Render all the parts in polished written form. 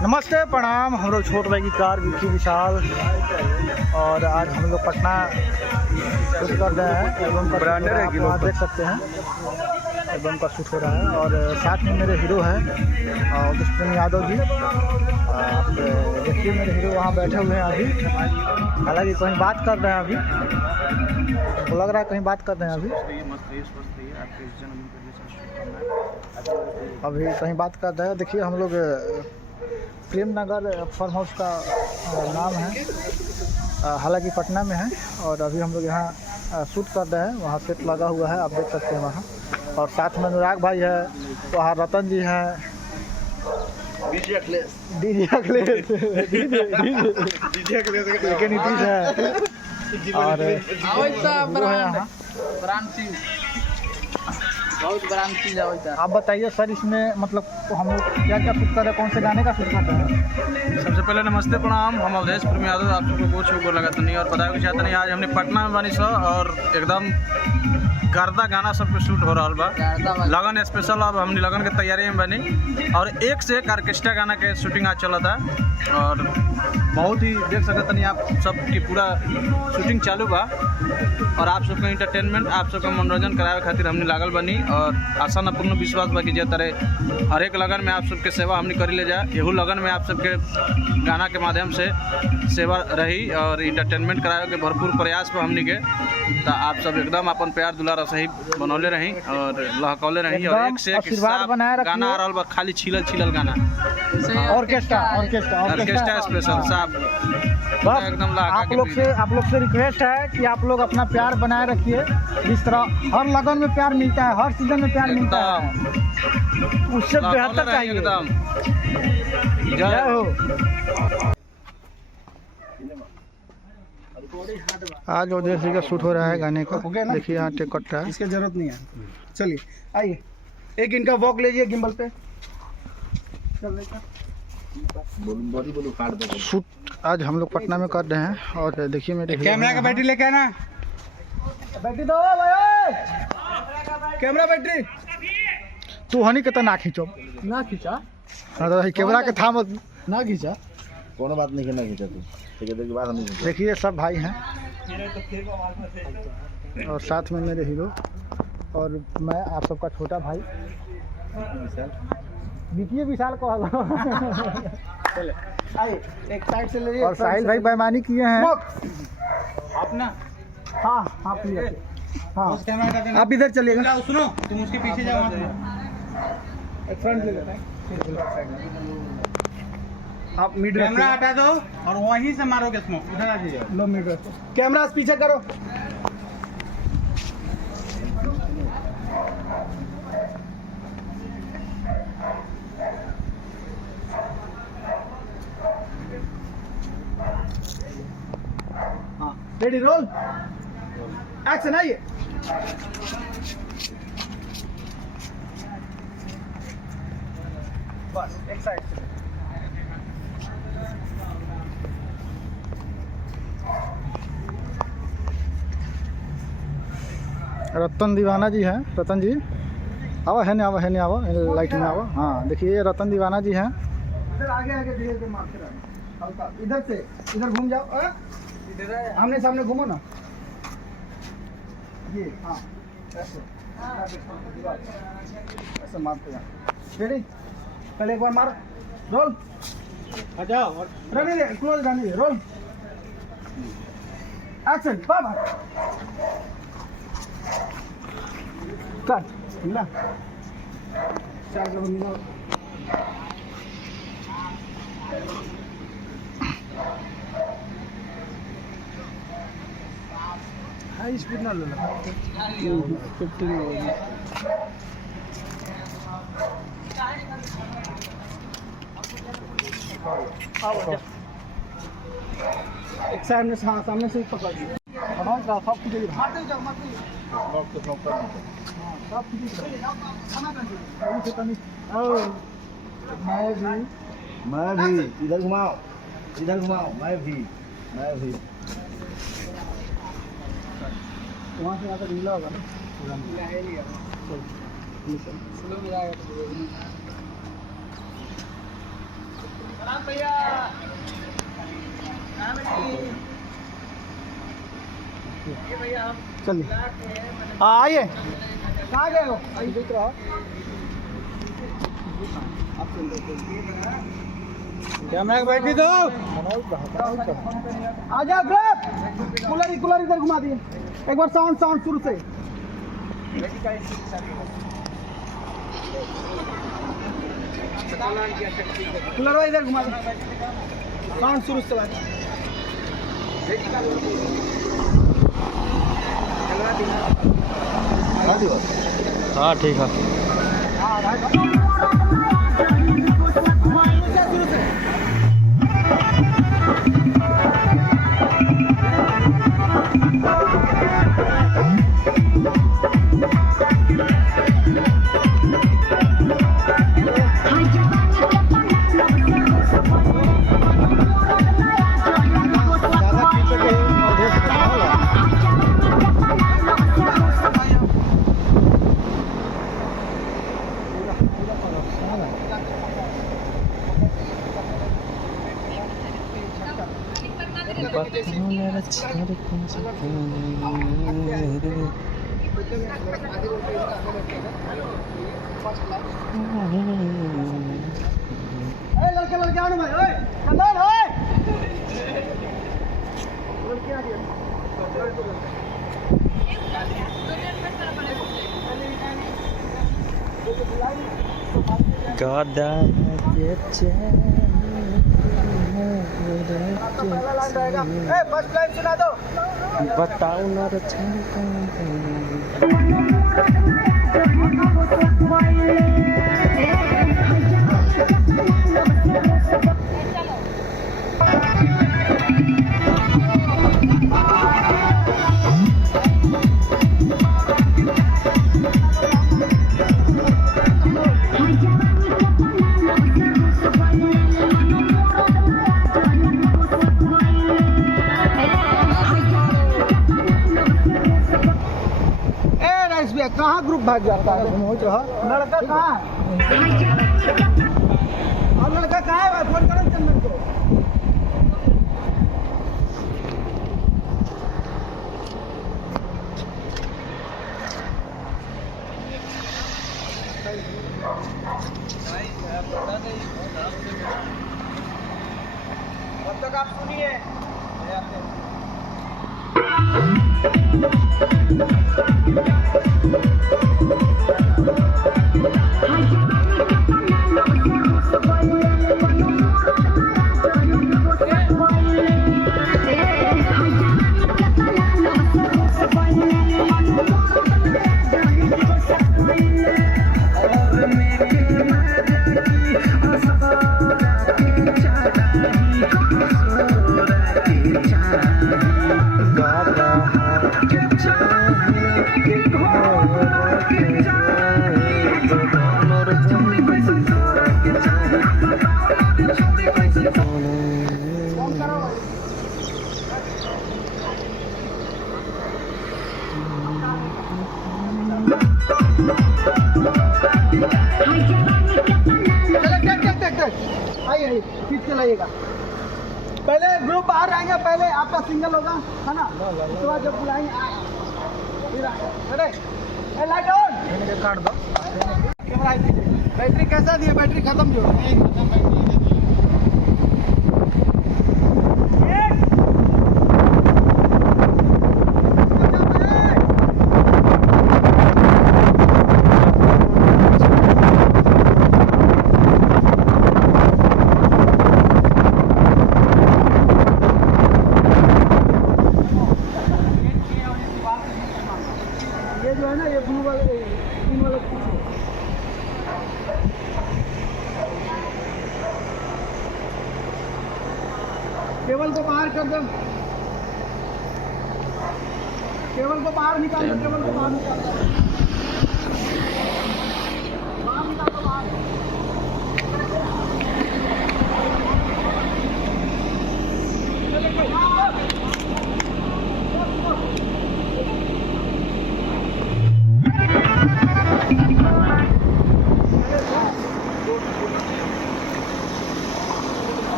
नमस्ते प्रणाम। हम लोग छोट भाई की कार विक्की विशाल और आज हम लोग पटना शूट कर रहे हैं। एल्बम का ब्रांडेड है कि आप देख सकते हैं, एल्बम का शूट हो रहा है और साथ में मेरे हीरो हैं और दुष्प्रेम यादव जी। आप देखिए मेरे हीरो वहाँ बैठे हुए हैं अभी, हालांकि कहीं बात कर रहे हैं अभी, तो लग रहा है कहीं बात कर रहे हैं अभी कहीं बात कर रहे हैं। देखिए हम लोग प्रेम नगर फार्म हाउस का नाम है, हालांकि पटना में है और अभी हम लोग यहाँ शूट कर रहे हैं। वहाँ सेट लगा हुआ है, आप देख सकते हैं वहाँ। और साथ में अनुराग भाई है, वहाँ रतन जी हैं, डीजे अखिलेश नीतीश है और बहुत ब्रांड चीज है। आप बताइए सर, इसमें मतलब हम लोग क्या क्या शूट कर रहे हैं, कौन से गाने का शूट कर रहे हैं? सबसे पहले नमस्ते प्रणाम। हम अवधेश प्रेम यादव आप सबको बहुत शुक्र लगाते नहीं और बताया चाहते नहीं। आज हमने पटना में बनी सो और एकदम गर्दा गाना सब पे शूट हो रहा बा। लगन स्पेशल अब हमने लगन के तैयारी में बनी और एक से एक ऑर्केस्ट्रा गाना के शूटिंग आज चला था और बहुत ही देख सकते नहीं आप सबकी पूरा शूटिंग चालू बा और आप सबका इंटरटेनमेंट, आप सबका मनोरंजन करावे खातिर हमने लागल बनी और आशा न पूर्ण विश्वास बा कि जे तरह हर एक लगन में आप सबके सेवा हमने करी ले जाए, एहू लगन में आप सबके गाना के माध्यम से सेवा रही और इंटरटेनमेंट करावे के भरपूर प्रयास पर हमने के। तो आप सब एकदम अपन प्यार दुलारा सही बनौले रही और लहकौले रही और एक से एक गाना आ रहा बा, खाली छिलल गाना ऑर्केस्ट्रा स्पेशल साहब एकदम आप लोग से रिक्वेस्ट है कि आप लोग अपना प्यार बनाए रखिए। जिस तरह हर लगन में प्यार मिलता है, हर सीजन में प्यार मिलता है, उससे बेहतर चाहिए एकदम। जय हो। आज अवधेश जी का शूट हो रहा है गाने का, देखिए यहाँ टेक कट रहा है। इसकी जरूरत नहीं है। चलिए आइए, एक इनका वॉक लीजिए गिम्बल पे। शूट आज हम लोग पटना में कर रहे हैं और देखिए मेरे कैमरा का बैटरी लेके आना, बैटरी दो भाई, कैमरा बैटरी तू हनी के ना खींचो ना खींचा। हाँ तो कैमरा के थाम ना खींचा, कोनो बात नहीं करना खींचा तू, ठीक है। देखिए बात हम देखिए सब भाई हैं और साथ में मेरे हीरो और मैं आप सबका छोटा भाई विक्की विशाल को आइए एक साइड से ले। और साहिल भाई बेईमानी किए हैं आप ना, हाँ आप हाँ उस कैमरा का देना। आप इधर चलिएगा, सुनो तुम उसके पीछे जाओ, एक फ्रंट ले लेते हैं। आप मिड कैमरा हटा दो और वहीं से मारोगे स्मोक। इधर आ जाइए, लो मिड रखो, कैमरा पीछे करो। हाँ रेडी रोल एक्शन, आइए। बस एक साइड से रतन दीवाना जी हैं। रतन जी आवा है नहीं आवा लाइट में आवा। हाँ देखिए ये रतन दीवाना जी हैं। इधर आगे धीरे धीरे मारते रहो, हल्का इधर से इधर घूम जाओ, इधर आमने सामने घूमो ना, ये हाँ ऐसे ऐसे मारते जाओ। रेडी, पहले एक बार मार, रोल हटाओ, रहने दे, क्लोज रहने दे, रोल एक्शन, बाबा कट मिला चार लोग मिला। हाई स्पीड ना लेना, 15 होगी। एक सामने से, हाँ सामने से पकड़ लिया, सब कुछ मारते जाओ, मैं भी इधर घुमाओ, मैं भी वहाँ से आकर नीला होगा ना, स्लो में जाएगा। चलिए हाँ आइए, कहाँ गए हो? आइए देख रहा कैमरा बैठी दो, आ जाओ ग्रुप। कूलर इधर घुमा दिए एक बार, साउंड शुरू से। कूलर इधर घुमा दिए, साउंड शुरू से चला। हाँ ठीक है। लड़के आओ ना भाई, ओए कंदन, ओए लड़के आ गए। गादा के पहला लाइन रहेगा, ए फर्स्ट लाइन सुना दो। बताओ ना कहाँ ग्रुप भाग जाता है? लड़का कहाँ है? और लड़का कहाँ है? फोन करो चंदन को। तब तक आप सुनिए। आइए फिर चलाइएगा। पहले ग्रुप बाहर आएंगे, पहले आपका सिंगल होगा है ना, उसके बाद जब बुलाएंगे फिर लाइट ऑन काट दो। कैमरा बैटरी कैसा दिया? बैटरी खत्म जो है ना, ये ब्लू वाला ग्रीन वाला केबल को बाहर कर दो, केबल को बाहर निकाल दो, केबल को बाहर निकाल दो, बाहर निकाल दो, बाहर।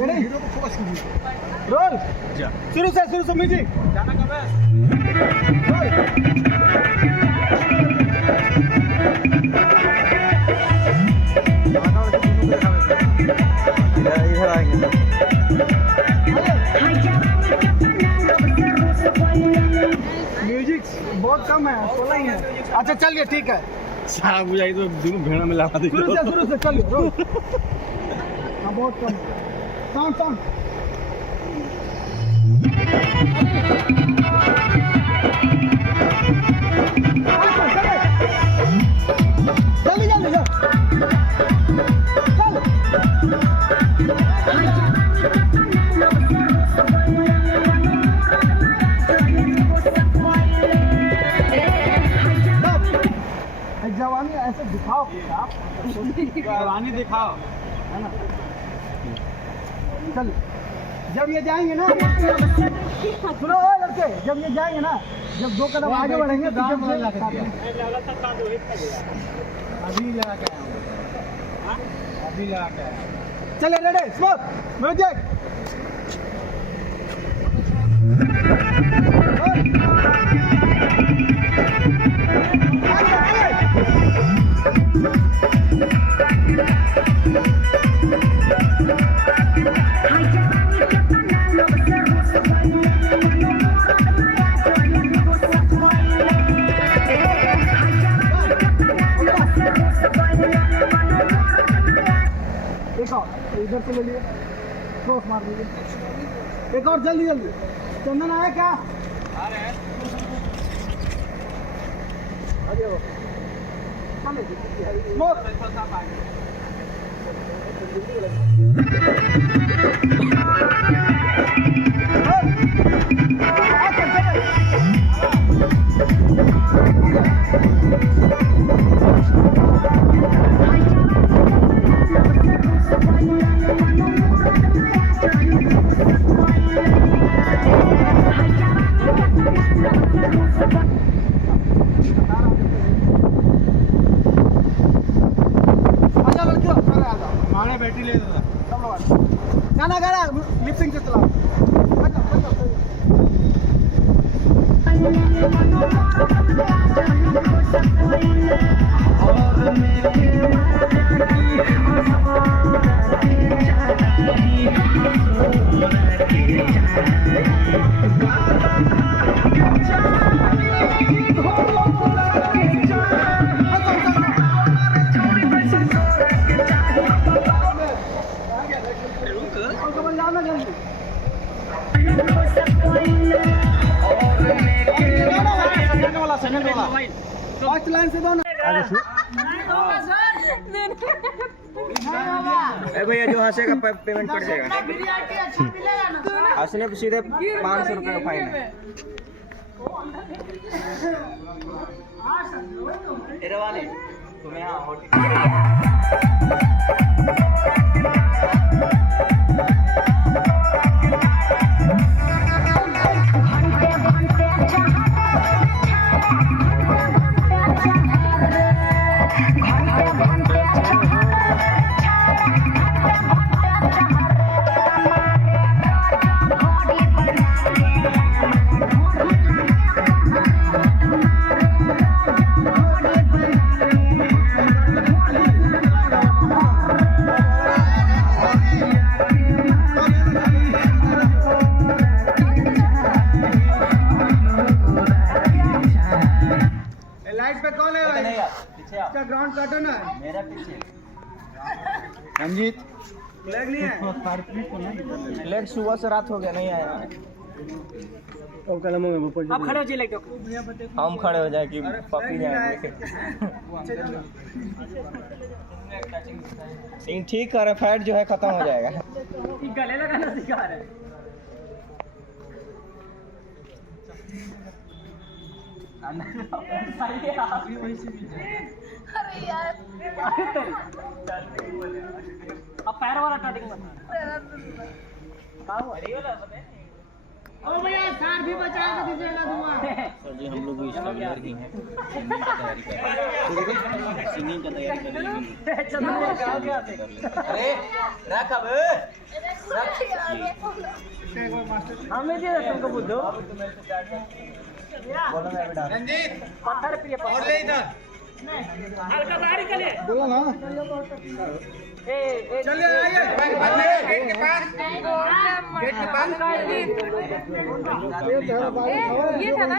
रेडी हीरो को फोकस कीजिए रोल शुरू से म्यूजिक जाना कब है? इधर आएंगे म्यूजिक बहुत कम है 16 ही है अच्छा चलिए ठीक है सारा बुझाई तो दोनों भेड़ा में लगा दे शुरू से चलिए रोल हाँ बहुत कम साउंड जल्दी चल जवानी ऐसे दिखाओ आप जवानी दिखाओ है ना चल जब ये जाएंगे ना सुनो ओ लड़के जब ये जाएंगे ना जब 2 कदम आगे बढ़ेंगे तो जब अभी लगा के आया अभी लगा के आया चले रेडी स्मोक म्यूजिक एक और इधर से ले लिए क्रॉस मार दीजिए एक और जल्दी चंदन आया क्या आ रहे हैं स्मोक हमारे बैटरी ले दो गाना गाना लिपसिंग से चलाओ फर्स्ट लाइन से दो ना भैया जो हंसेगा पेमेंट कट जाएगा हंसने पे सीधे 500 रुपये का फाइन है इसका ग्राउंड काटो ना मेरा पीछे रंजीत फ्लैग नहीं है लेट सुबह से रात हो गया नहीं आया अब कलमों में आप खड़े हो जाइए हम खड़े हो जाए कि पपी जाएंगे ठीक है फैट जो है खत्म हो जाएगा गले लगाना सिखा रहे अरे यार अब पैर वाला कटिंग ओ भैया सार भी बचा के दीजिएगा धुआं। सर जी हम लोग भी स्ट्रगलर ही हैं, सिंगिंग का तैयारी कर रहे हैं। अरे रख अब हमें दे तुमको बुद्धू रंजीत पत्थर पे और ले इधर हल्का बाहर के लिए बोलो ना चलिए आइए गेट के पास ये था ना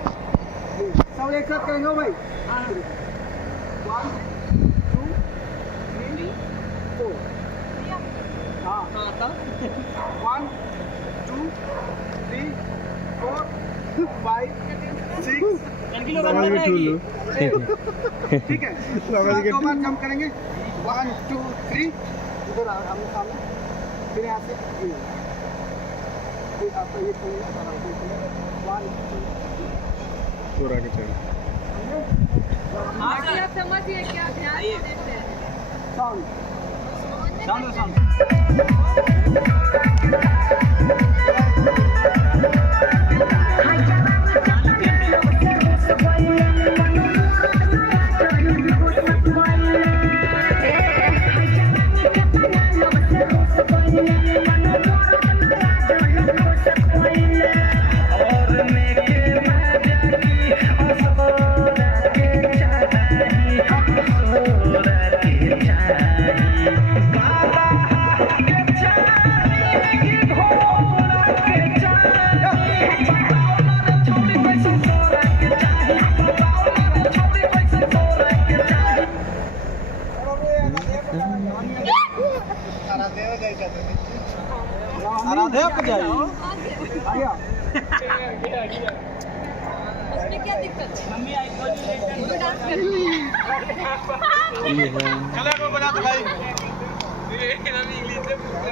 सब एक साथ करेंगे भाई 1 2 3 4 हाँ 1 2 3 4 5 6 ठीक है दो बार जंप करेंगे 1 2 3 इधर आमने सामने फिर यहाँ से फिर आपका ये 1 पूरा के चल आप समझिए क्या ध्यान से देखते हैं साउंड आराधे आप जाइए आ गया उसमें क्या दिक्कत है मम्मी आई वो डांस कर रही है चलो को बजा दो भाई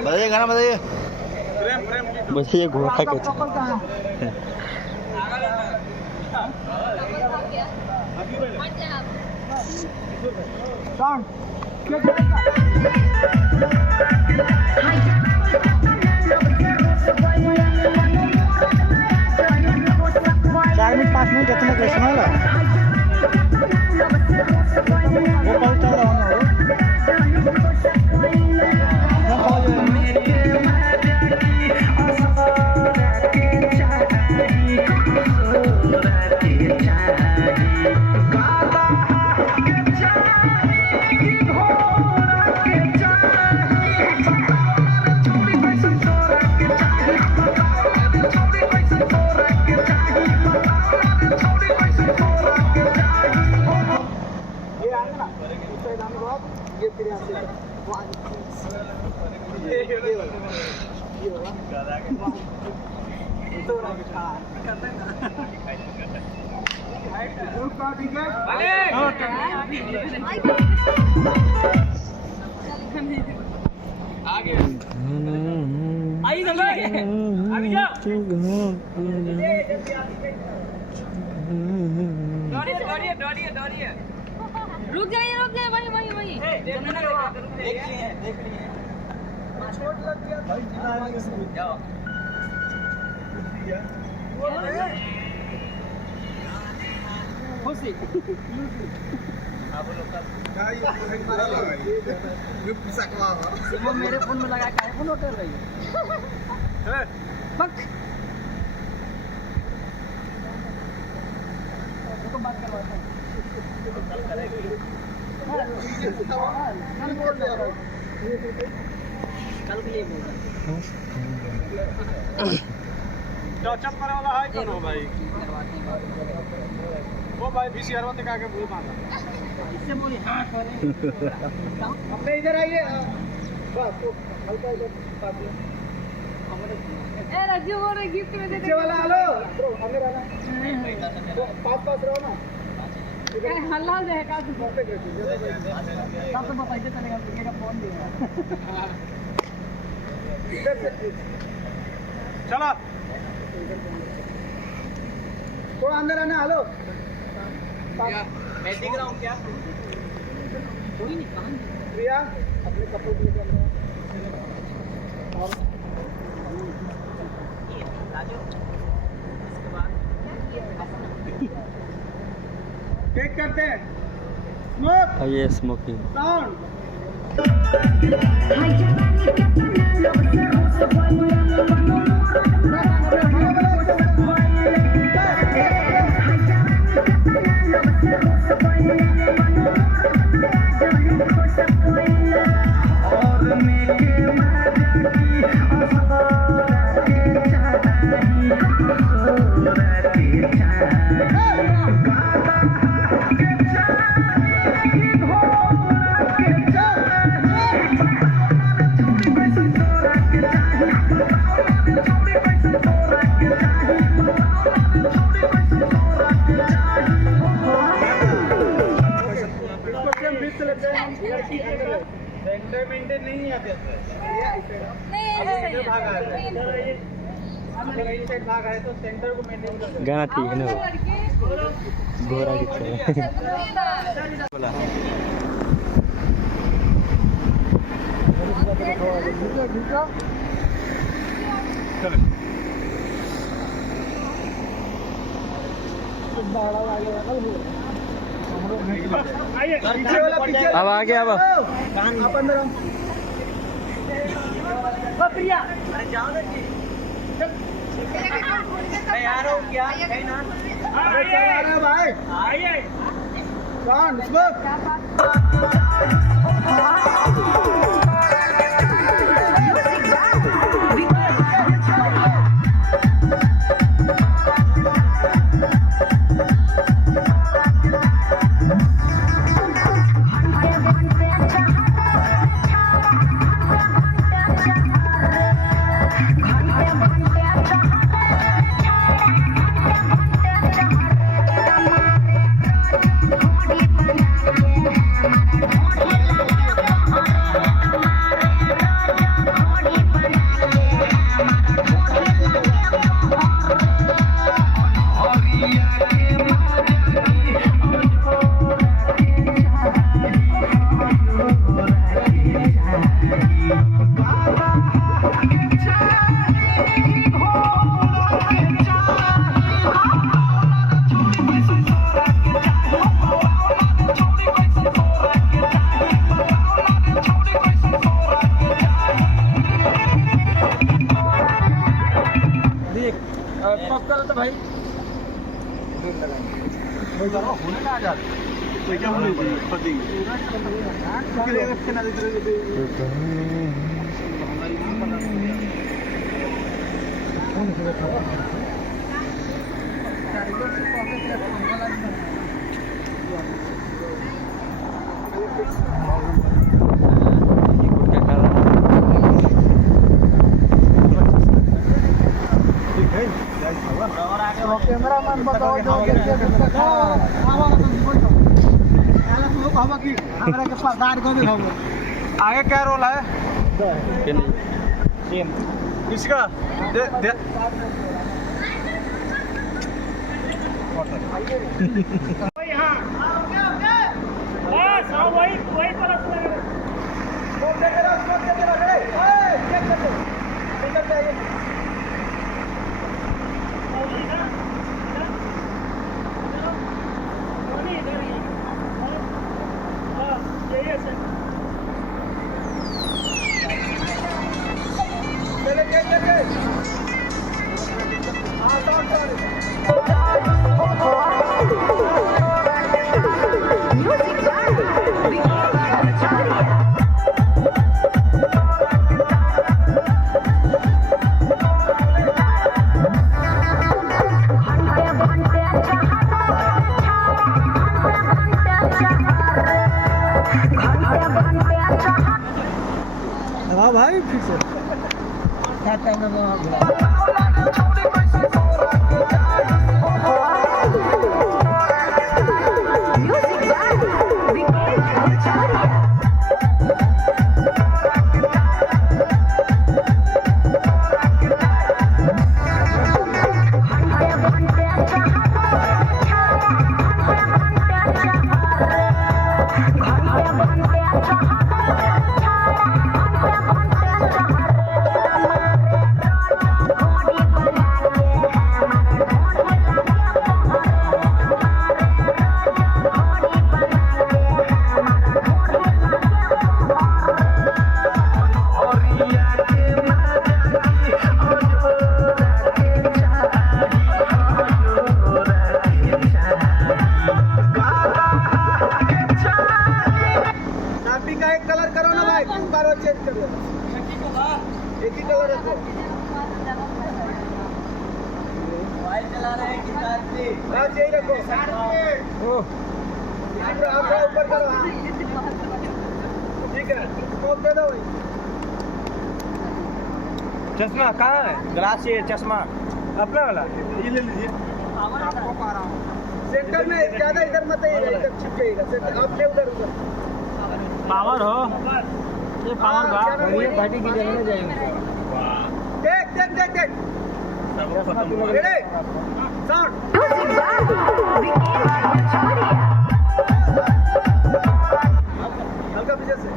बताइए गाना बताइए बताइए घोड़ा के कपल कहाँ साउंड क्या करेगा 4 मिनट 5 मिनट इतना कैसे होगा वो कल चल रहा हूँ ये फिर यहाँ से रुक जाइए वही देख लिए छोट लग गया जाओ खुशी वो मेरे फोन में लगा के फोन उठा रही है टचअप करे वाला है कौन हो भाई? वो भाई VCR वाले का के भूल मारा। इससे बोलिए हाँ करें। अपने इधर आइए। बस तो हल्का इधर पास में। ए राजू वो रे गिफ्ट में दे पीछे वाला हेलो ब्रो अंदर आना। पास रहो ना। दे हल्ला दे का तू परफेक्ट रखिए। सब तो बताइए चलेगा तुझे का फोन देगा इधर से चला थोड़ा अंदर आना हेलो। मैं दिख रहा हूँ क्या? कोई नहीं काम प्रिया अपने कपड़े लेके अंदर और टेक करते हैं स्मोक ये स्मोकिंग साउंड नहीं आते नहीं भाग आए तो सेंटर को मेंटेन गाना ठीक है ना गोरा की अब आगे अब आप अंदर आओ प्रिया मैं आ रहा हूँ क्या कहीं ना अरे चल आ रहा है भाई आइए कौन स्मोक तो भाई होने ना आ जा तो क्या होने कैमरामैन बताओ जो आगे क्या रोल है इसका? वही चले हाँ भाई फिर से एक ही कलर रखो। बस यही रखो। आप ऊपर करो। ठीक है, स्कोप दे दो भाई। चश्मा कहाँ है? ग्लास ये चश्मा अपना वाला ये ले लीजिए। आपको पा रहा हूँ। सेंटर में ज्यादा इधर मत आइएगा, इधर छिपकेगा। सेंटर आपने उधर उधर। पावर हो ये पावर बा ये घाटी की जगह में जाएंगे। देख देख देख देख रेडी साउंड हल्का पीछे से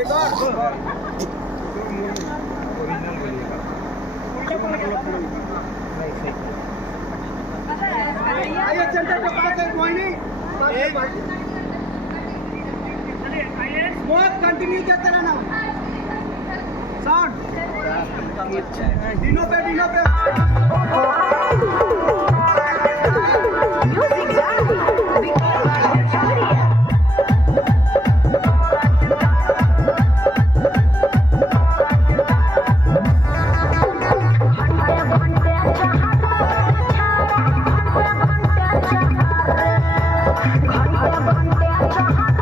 एक और आइए सेंटर के पास है कोई नहीं स्मोक कंटिन्यू करते रहना साउंड डिनो पे Bye.